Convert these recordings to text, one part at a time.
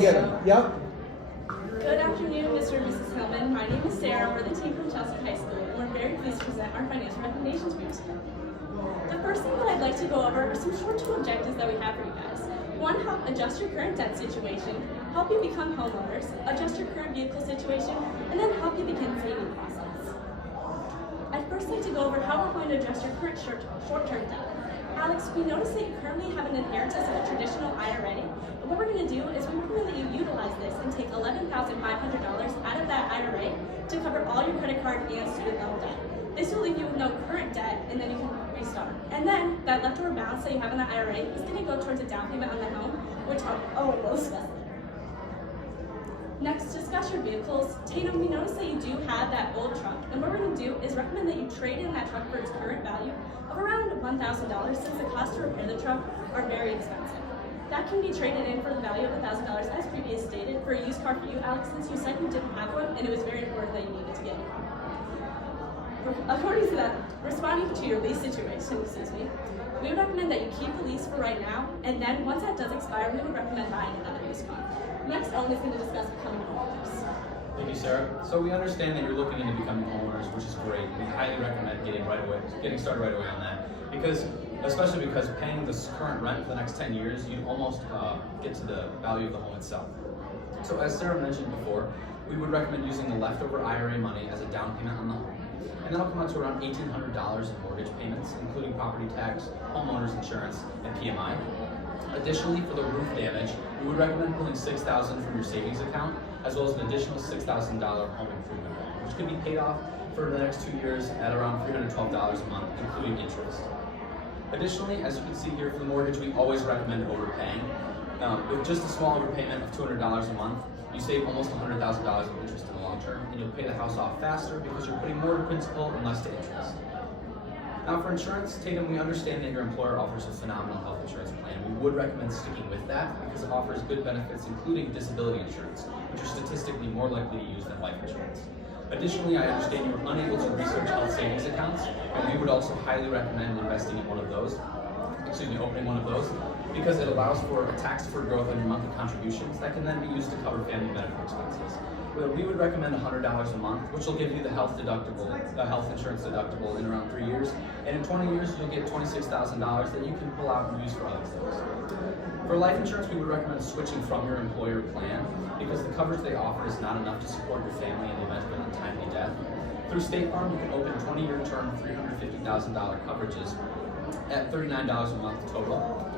Get him. Yep. Good afternoon, Mr. and Mrs. Hillman. My name is Sarah. We're the team from Chelsea High School, and we're very pleased to present our financial recommendations for you today. The first thing that I'd like to go over are some short-term objectives that we have for you guys. One, help adjust your current debt situation, help you become homeowners, adjust your current vehicle situation, and then help you begin the saving process. I'd first like to go over how we're going to address your current short-term debt. Alex, we noticed that you currently have an inheritance of a traditional IRA, and what we're going to do is we recommend that you utilize this and take $11,500 out of that IRA to cover all your credit card and student loan debt. This will leave you with no current debt, and then you can restart. And then that leftover balance that you have in the IRA is going to go towards a down payment on the home, which we'll discuss later. Next, discuss your vehicles. Tatum, we noticed that you do have that old truck, and what we're going to do is recommend that you trade in that truck for its current value of around $1,000, since the cost to repair the truck are very expensive. That can be traded in for the value of $1,000 as previously stated for a used car for you, Alex, since you said you didn't have one and it was very important that you needed to get one. According to that, responding to your lease situation, we would recommend that you keep the lease for right now, and then once that does expire, we would recommend buying another used car. Next, Owen is going to discuss becoming homeowners. Thank you, Sarah. So we understand that you're looking into becoming homeowners, which is great. We highly recommend getting started right away on that, especially because paying this current rent for the next 10 years, you'd almost get to the value of the home itself. So as Sarah mentioned before, we would recommend using the leftover IRA money as a down payment on the home. And that'll come out to around $1,800 in mortgage payments, including property tax, homeowners insurance, and PMI. Additionally, for the roof damage, we would recommend pulling $6,000 from your savings account, as well as an additional $6,000 home improvement loan, which could be paid off for the next 2 years at around $312 a month, including interest. Additionally, as you can see here for the mortgage, we always recommend overpaying. With just a small overpayment of $200 a month, you save almost $100,000 of interest in the long term, and you'll pay the house off faster because you're putting more to principal and less to interest. Now for insurance, Tatum, we understand that your employer offers a phenomenal health insurance plan. We would recommend sticking with that because it offers good benefits, including disability insurance, which are statistically more likely to use than life insurance. Additionally, I understand you were unable to research health savings accounts, and we would also highly recommend investing in one of those, opening one of those, because it allows for a tax-deferred growth on your monthly contributions that can then be used to cover family medical expenses. We would recommend $100 a month, which will give you the health insurance deductible in around 3 years, and in 20 years you'll get $26,000 that you can pull out and use for other things. For life insurance, we would recommend switching from your employer plan because the coverage they offer is not enough to support your family in the event of an untimely death. Through State Farm, you can open 20-year term $350,000 coverages at $39 a month total.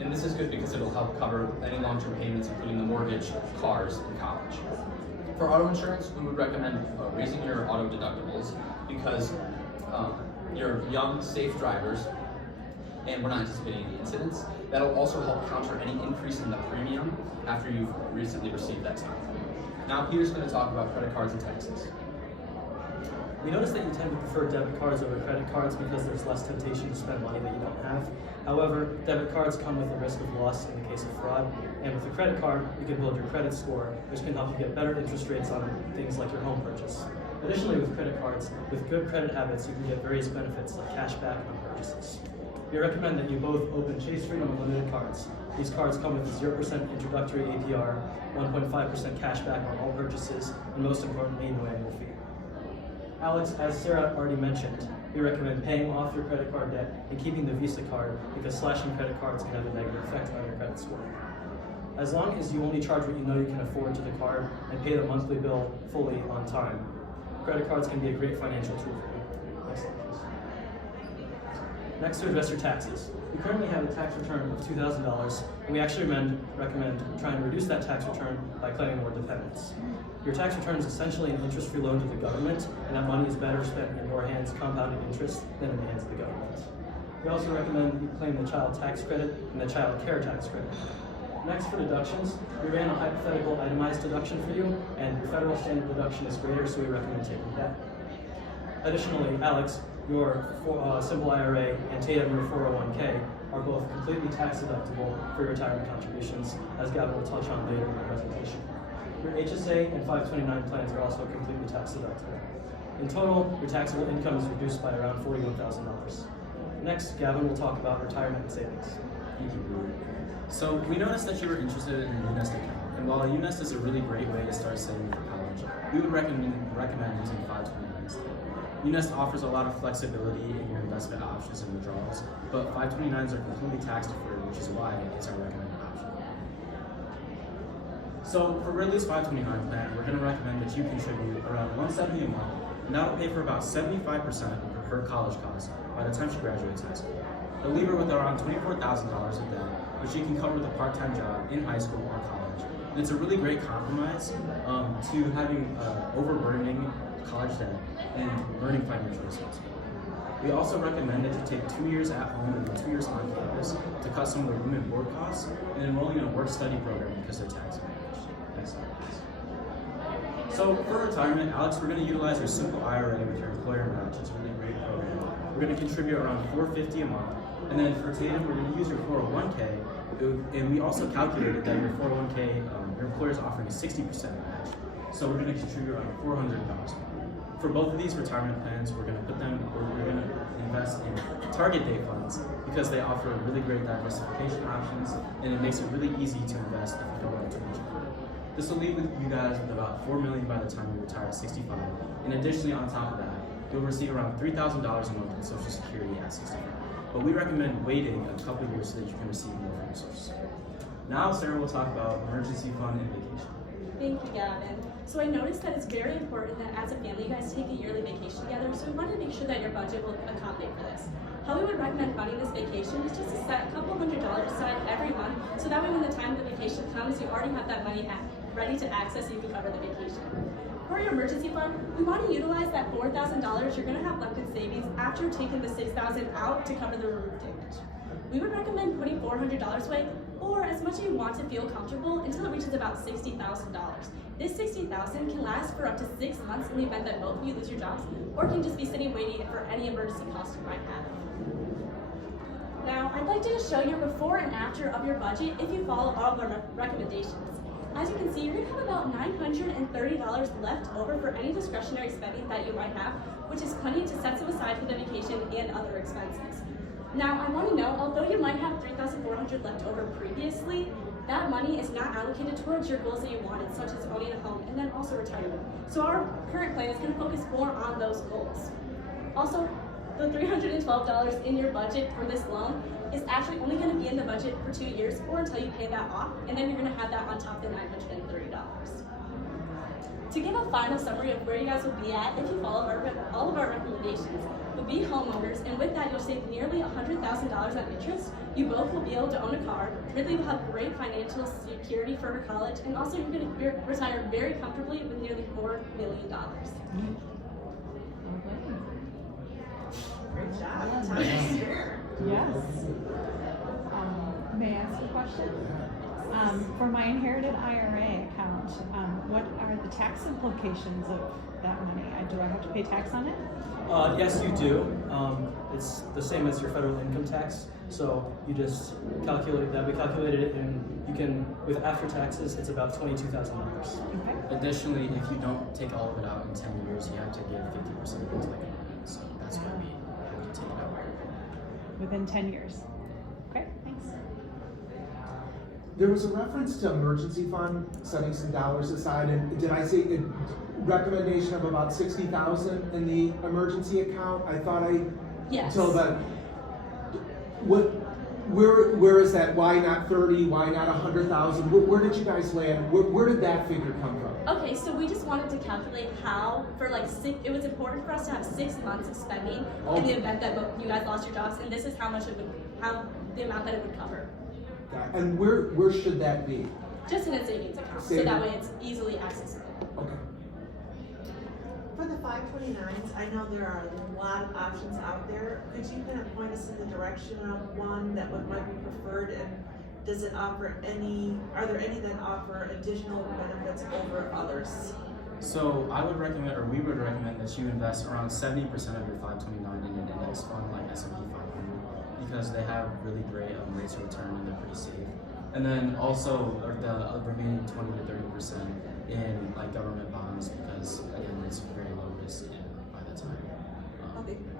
And this is good because it'll help cover any long-term payments, including the mortgage, cars, and college. For auto insurance, we would recommend raising your auto deductibles because you're young, safe drivers, and we're not anticipating any incidents. That'll also help counter any increase in the premium after you've recently received that time. Now Peter's going to talk about credit cards and taxes. We notice that you tend to prefer debit cards over credit cards because there's less temptation to spend money that you don't have. However, debit cards come with a risk of loss in the case of fraud, and with a credit card, you can build your credit score, which can help you get better interest rates on things like your home purchase. Additionally, with credit cards, with good credit habits, you can get various benefits like cash back on purchases. We recommend that you both open Chase Freedom Unlimited cards. These cards come with a 0% introductory APR, 1.5% cash back on all purchases, and most importantly, no annual fee. Alex, as Sarah already mentioned, we recommend paying off your credit card debt and keeping the Visa card because slashing credit cards can have a negative effect on your credit score. As long as you only charge what you know you can afford to the card and pay the monthly bill fully on time, credit cards can be a great financial tool for you. Next slide, please. Next, to address your taxes. You currently have a tax return of $2,000, and we actually recommend trying to reduce that tax return by claiming more dependents. Your tax return is essentially an interest-free loan to the government, and that money is better spent in your hands compounding interest than in the hands of the government. We also recommend you claim the child tax credit and the child care tax credit. Next, for deductions, we ran a hypothetical itemized deduction for you, and your federal standard deduction is greater, so we recommend taking that. Additionally, Alex, your simple IRA and Tatum, your 401k, are both completely tax deductible for your retirement contributions, as Gavin will touch on later in the presentation. Your HSA and 529 plans are also completely tax deductible. In total, your taxable income is reduced by around $41,000. Next, Gavin will talk about retirement and savings. Thank you, Brewer. So we noticed that you were interested in a UNEST account, and while a UNEST is a really great way to start saving for college, we would recommend using 529 instead. UNEST offers a lot of flexibility in your investment options and withdrawals, but 529s are completely tax-deferred, which is why it's our recommended option. So for Ridley's 529 plan, we're going to recommend that you contribute around $170 a month, and that'll pay for about 75% of her college costs by the time she graduates high school. It'll leave her with around $24,000 of debt, which she can cover with a part-time job in high school or college. And it's a really great compromise to having overburdening college debt and learning financial responsibility. We also recommend that you take 2 years at home and then 2 years on campus to cut some of the room and board costs and enrolling in a work-study program because they're tax advantaged. Next slide, please. So for retirement, Alex, we're going to utilize your simple IRA with your employer match. It's a really great program. We're going to contribute around $450 a month. And then for Tatum, we're going to use your 401k, and we also calculated that your 401k, your employer is offering a 60% match. So we're going to contribute around $400. For both of these retirement plans, we're going to invest in target date funds because they offer really great diversification options, and it makes it really easy to invest if you don't want too much credit. This will leave you guys with about $4 million by the time you retire at 65. And additionally, on top of that, you'll receive around $3,000 a month in Social Security at 65. But we recommend waiting a couple years so that you can receive more from your Social Security. Now Sarah will talk about emergency fund and vacation. Thank you, Gavin. So I noticed that it's very important that as a family you guys take a yearly vacation together, so we wanted to make sure that your budget will accommodate for this. How we would recommend funding this vacation is just to set a couple $100 aside every month, so that way when the time the vacation comes, you already have that money ready to access so you can cover the vacation. For your emergency fund, we want to utilize that $4,000 you're going to have left in savings after taking the $6,000 out to cover the roof damage. We would recommend putting $400 away, or as much as you want to feel comfortable until it reaches about $60,000. This $60,000 can last for up to 6 months in the event that both of you lose your jobs, or can just be sitting waiting for any emergency costs you might have. Now, I'd like to show you before and after of your budget if you follow all of our recommendations. As you can see, you're going to have about $930 left over for any discretionary spending that you might have, which is plenty to set some aside for the vacation and other expenses. Now, I want to know, although you might have $3,400 left over previously, that money is not allocated towards your goals that you wanted, such as owning a home and then also retirement. So our current plan is going to focus more on those goals. Also, the $312 in your budget for this loan is actually only going to be in the budget for 2 years or until you pay that off, and then you're going to have that on top of the $930. To give a final summary of where you guys will be at if you follow all of our recommendations, you'll be homeowners, and with that you'll save nearly $100,000 on interest. You both will be able to own a car. Ridley will have great financial security for her college, and also you're going to retire very comfortably with nearly $4 million. Great job. Time to share. Yes. May I ask a question? For my inherited IRA account, what are the tax implications of that money? Do I have to pay tax on it? Yes, you do. It's the same as your federal income tax. So you just calculate that. We calculated it, and you can, with after taxes, it's about $22,000. Okay. Additionally, if you don't take all of it out in 10 years, you have to give 50% of it to the government. So that's why we have to take it out. Within 10 years. Okay, thanks. There was a reference to emergency fund, setting some dollars aside, and did I say a recommendation of about $60,000 in the emergency account? I thought Yes. So that, where is that? Why not 30? Why not 100,000? Where did you guys land? Where did that figure come from? Okay, so we just wanted to calculate how, for like it was important for us to have 6 months of spending in the event that you guys lost your jobs, and this is how much it would, the amount that it would cover. And where should that be? Just in a savings account, so that way it's easily accessible. Okay. For the 529s, I know there are a lot of options out there. Could you kind of point us in the direction of one that might be preferred, and does it offer are there any that offer additional benefits over others? So I would recommend, or we would recommend, that you invest around 70% of your 529 in an index fund like S&P 500 because they have really great rates of return and they're pretty safe. And then also the remaining 20 to 30% in like government bonds because again it's very low risk by the time.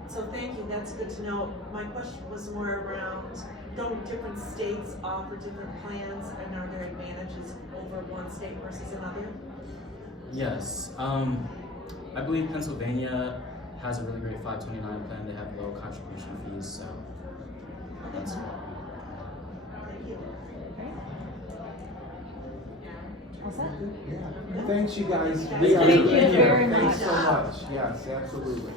So thank you, that's good to know. My question was more around, don't different states offer different plans, and are there advantages over one state versus another? Yes. I believe Pennsylvania has a really great 529 plan. They have low contribution fees, so that's Thank you. Great. All set? Yeah. Thanks, you guys. Thank We are you here. very Thanks much. so much. Yes, absolutely.